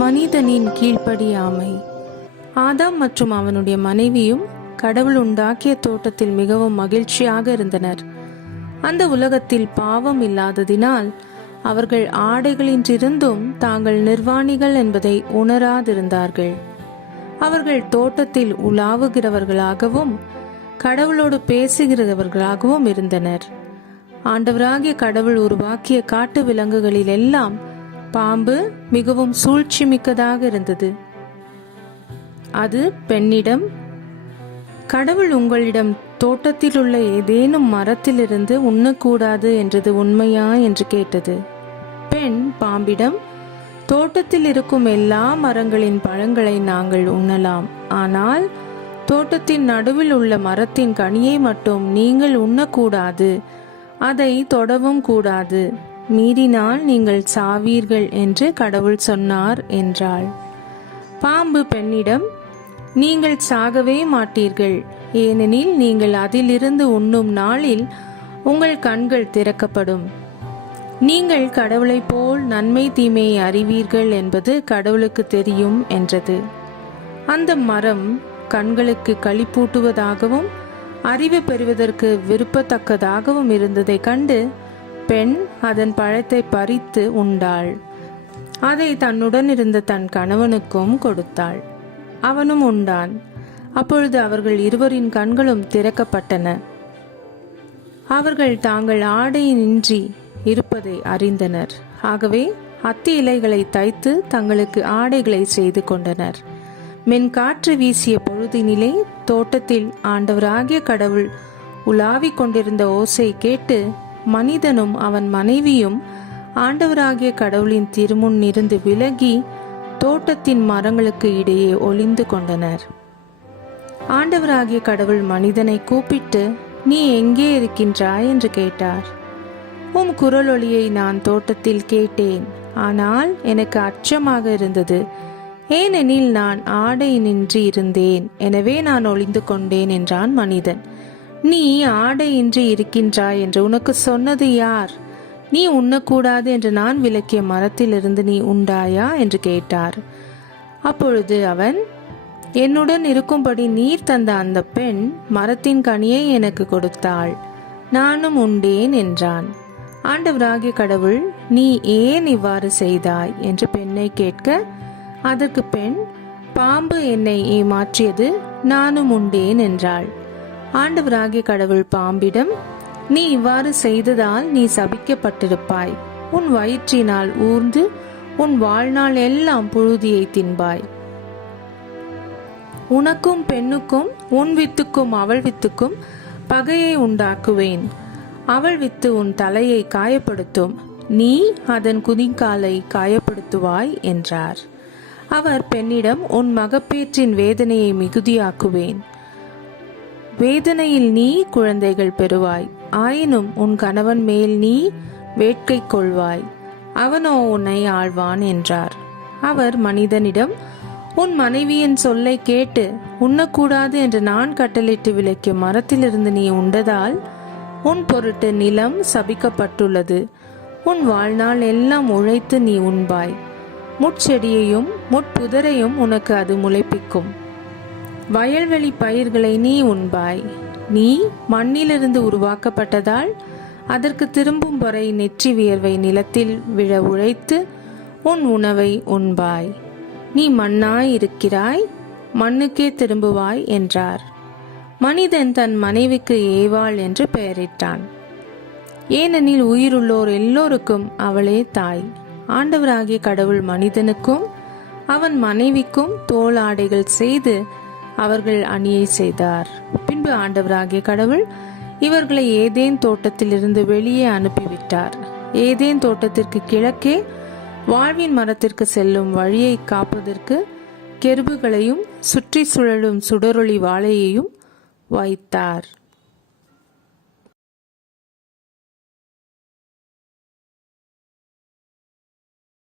மனிதனின் கீழ்ப்படியாமை. ஆதாம் மற்றும் அவனுடைய மனைவியும் கடவுள் உண்டாக்கிய தோட்டத்தில் மிகவும் மகிழ்ச்சியாக இருந்தனர். அந்த உலகத்தில் பாவம் இல்லாததினால் அவர்கள் ஆடைகளின்றிருந்தும் தாங்கள் நிர்வாணிகள் என்பதை உணராதிருந்தார்கள். அவர்கள் தோட்டத்தில் உலாவுகிறவர்களாகவும் கடவுளோடு பேசுகிறவர்களாகவும் இருந்தனர். ஆண்டவராகிய கடவுள் உருவாக்கிய காட்டு விலங்குகளில் எல்லாம் பாம்பு மிகவும் சூழ்ச்சி மிக்கதாக இருந்தது. அது பெண்ணிடம், கடவுள் உங்களிடம் தோட்டத்தில் உள்ள ஏதேனும் மரத்திலிருந்து உண்ணக்கூடாது என்றது உண்மையா என்று கேட்டது. பெண் பாம்பிடம், தோட்டத்தில் இருக்கும் எல்லா மரங்களின் பழங்களை நாங்கள் உண்ணலாம், ஆனால் தோட்டத்தின் நடுவில் உள்ள மரத்தின் கனியை மட்டும் நீங்கள் உண்ணக்கூடாது, அதை தொடவும் கூடாது, மீறினால் நீங்கள் சாவீர்கள் என்று கடவுள் சொன்னார் என்றாள். பாம்பு பெண்ணிடம், நீங்கள் சாகவே மாட்டீர்கள், ஏனெனில் நீங்கள் அதிலிருந்து உண்ணும் நாளில் உங்கள் கண்கள் திறக்கப்படும், நீங்கள் கடவுளைப் போல் நன்மை தீமையை அறிவீர்கள் என்பது கடவுளுக்கு தெரியும் என்றது. அந்த மரம் கண்களுக்கு களிப்பூட்டுவதாகவும் அறிவு பெறுவதற்கு விருப்பத்தக்கதாகவும் இருந்ததை கண்டு பெண் அதன் பழத்தை பறித்து உண்டாள். அதை தன்னுடன் இருந்த தன் கணவனுக்கும் கொடுத்தாள். அவனும் உண்டான். அப்பொழுது அவர்கள் இருவரின் கண்களும் திறக்கப்பட்டன. அவர்கள் தாங்கள் ஆடையின்றி இருப்பதை அறிந்தனர். ஆகவே அத்தி இலைகளை தைத்து தங்களுக்கு ஆடைகளை செய்து கொண்டனர். மென்காற்று வீசிய பொழுதினிலே தோட்டத்தில் ஆண்டவராகிய கடவுள் உலாவிக் கொண்டிருந்த ஓசை கேட்டு மனிதனும் அவன் மனைவியும் ஆண்டவராகிய கடவுளின் திருமுன் இருந்து விலகி தோட்டத்தின் மரங்களுக்கு இடையே ஒளிந்து கொண்டனர். ஆண்டவராகிய கடவுள் மனிதனை கூப்பிட்டு, நீ எங்கே இருக்கின்றாய் என்று கேட்டார். உம் குரலொலியை நான் தோட்டத்தில் கேட்டேன், ஆனால் எனக்கு அச்சமாக இருந்தது, ஏனெனில் நான் ஆடையின்றி இருந்தேன், எனவே நான் ஒளிந்து கொண்டேன் என்றான் மனிதன். நீ ஆடையின்றி இருக்கின்றாய் என்று உனக்கு சொன்னது யார்? நீ உண்ணக்கூடாது என்று நான் விலக்கிய மரத்திலிருந்து நீ உண்டாயா என்று கேட்டார். அப்பொழுது அவன், என்னுடன் இருக்கும்படி நீர் தந்த அந்த பெண் மரத்தின் கனியை எனக்கு கொடுத்தாள், நானும் உண்டேன் என்றான். ஆண்டவராகிய கடவுள், நீ ஏன் இவ்வாறு செய்தாய் என்று பெண்ணை கேட்க, அதற்கு பெண், பாம்பு என்னை ஏமாற்றியது, நானும் உண்டேன் என்றாள். ஆண்டவராகிய கடவுள் பாம்பிடம், நீ இவ்வாறு செய்ததால் நீ சபிக்கப்பட்டிருப்பாய், உன் வயிற்றினால் ஊர்ந்து உன் வாழ்நாள் எல்லாம் புழுதியை தின்பாய். உனக்கும் பெண்ணுக்கும் உன் வித்துக்கும் அவள் வித்துக்கும் பகையை உண்டாக்குவேன், அவள் வித்து உன் தலையை காயப்படுத்தும், நீ அதன் குதிங்காலை காயப்படுத்துவாய் என்றார். அவர் பெண்ணிடம், உன் மகப்பேற்றின் வேதனையை மிகுதியாக்குவேன், வேதனையில் நீ குழந்தைகள் பெறுவாய், ஆயினும் உன் கணவன் மேல் நீ வேட்கை கொள்வாய், அவனோ உன்னை ஆழ்வான் என்றார். அவர் மனிதனிடம், உன் மனைவியின் சொல்லை கேட்டு உண்ணக்கூடாது என்று நான் கட்டளையிட்டு விலக்கிய மரத்திலிருந்து நீ உண்டதால் உன் பொருட்டு நிலம் சபிக்கப்பட்டுள்ளது, உன் வாழ்நாள் எல்லாம் உழைத்து நீ உண்பாய், முட்செடியையும் முட்புதரையும் உனக்கு அது முளைப்பிக்கும், வயல்வெளி பயிர்களை நீ உண்பாய், நீ மண்ணிலிருந்து உருவாக்கப்பட்டதால் அதற்கு திரும்பும் வரை நெற்றி வியர்வை நிலத்தில் விழ உழைத்து உன் உணவை உண்பாய், நீ மண்ணாய் இருக்கிறாய், மண்ணுக்கே திரும்புவாய் என்றார். மனிதன் தன் மனைவிக்கு ஏவாள் என்று பெயரிட்டான், ஏனெனில் உயிருள்ளோர் எல்லோருக்கும் அவளே தாய். ஆண்டவராகிய கடவுள் மனிதனுக்கும் அவன் மனைவிக்கும் தோல் ஆடைகள் செய்து அவர்கள் அணியை செய்தார். பின்பு ஆண்டவராகிய கடவுள் இவர்களை ஏதேன் தோட்டத்தில் இருந்து வெளியே அனுப்பிவிட்டார். ஏதேன் தோட்டத்திற்கு கிழக்கே வாழ்வின் மரத்திற்கு செல்லும் வழியை காப்பதற்கு கெருபுகளையும் சுற்றி சுழலும் சுடரொளி வாளையையும் வைத்தார்.